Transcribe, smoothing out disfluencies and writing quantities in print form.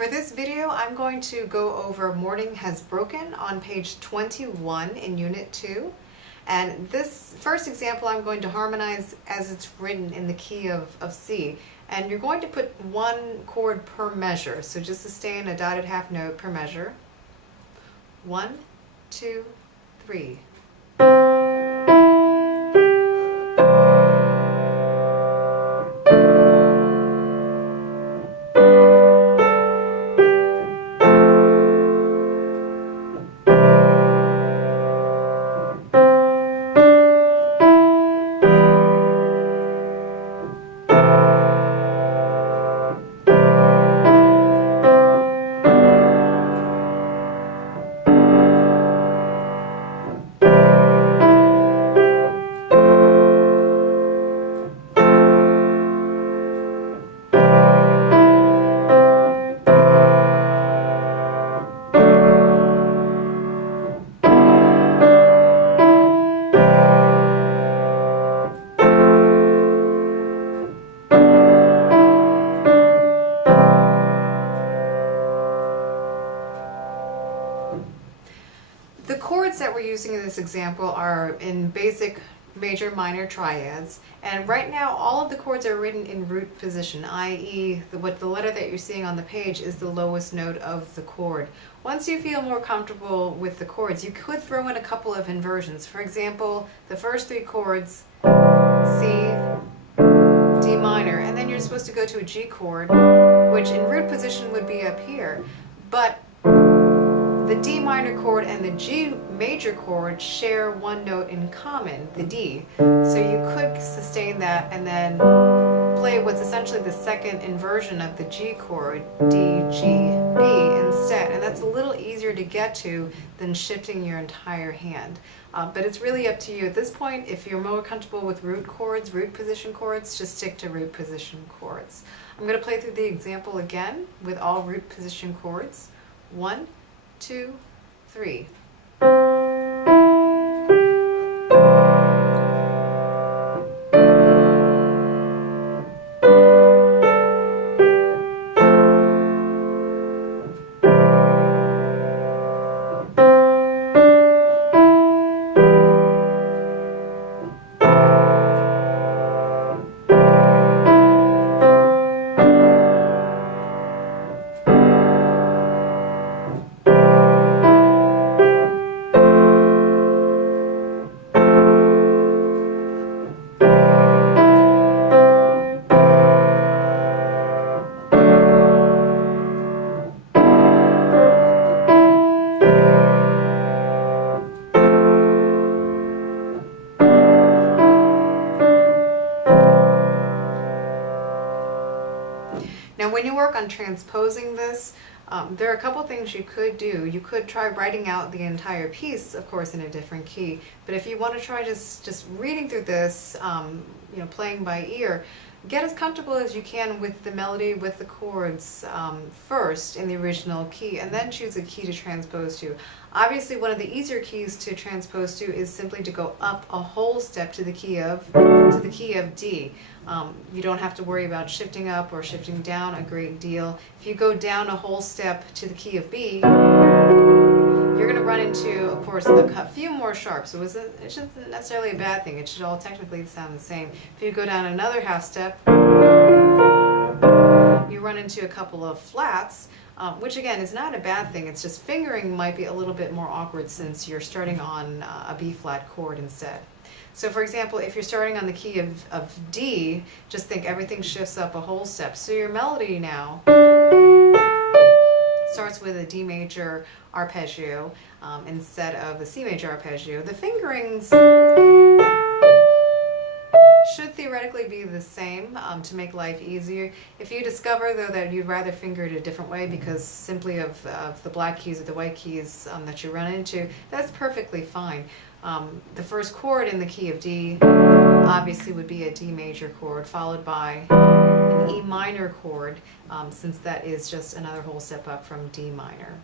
For this video, I'm going to go over Morning Has Broken on page 21 in Unit 2. And this first example I'm going to harmonize as it's written in the key of C. And you're going to put one chord per measure. So just sustain a dotted half note per measure. 1, 2, 3. The chords that we're using in this example are in basic major minor triads, and right now all of the chords are written in root position, i.e. the letter that you're seeing on the page is the lowest note of the chord. Once you feel more comfortable with the chords, you could throw in a couple of inversions. For example, the first three chords, C, D minor, and then you're supposed to go to a G chord, which in root position would be up here, but the D minor chord and the G major chord share one note in common, the D. So you could sustain that and then play what's essentially the second inversion of the G chord, D, G, B instead. And that's a little easier to get to than shifting your entire hand. But it's really up to you. At this point, if you're more comfortable with root chords, root position chords, just stick to root position chords. I'm going to play through the example again with all root position chords. 1, 2, 3. Now when you work on transposing this, there are a couple things you could do. You could try writing out the entire piece, of course, in a different key. But if you want to try just reading through this, playing by ear, get as comfortable as you can with the melody, with the chords first in the original key, and then choose a key to transpose to. Obviously, one of the easier keys to transpose to is simply to go up a whole step to the key of D. You don't have to worry about shifting up or shifting down a great deal. If you go down a whole step to the key of B, you're going to run into, of course, a few more sharps. So it isn't necessarily a bad thing. It should all technically sound the same. If you go down another half step, you run into a couple of flats, which again is not a bad thing. It's just fingering might be a little bit more awkward since you're starting on a B flat chord instead. So for example, if you're starting on the key of D, just think everything shifts up a whole step. So your melody now starts with a D major arpeggio instead of the C major arpeggio. The fingerings should theoretically be the same to make life easier. If you discover though that you'd rather finger it a different way because simply of the black keys or the white keys that you run into, that's perfectly fine. The first chord in the key of D obviously would be a D major chord followed by an E minor chord since that is just another whole step up from D minor.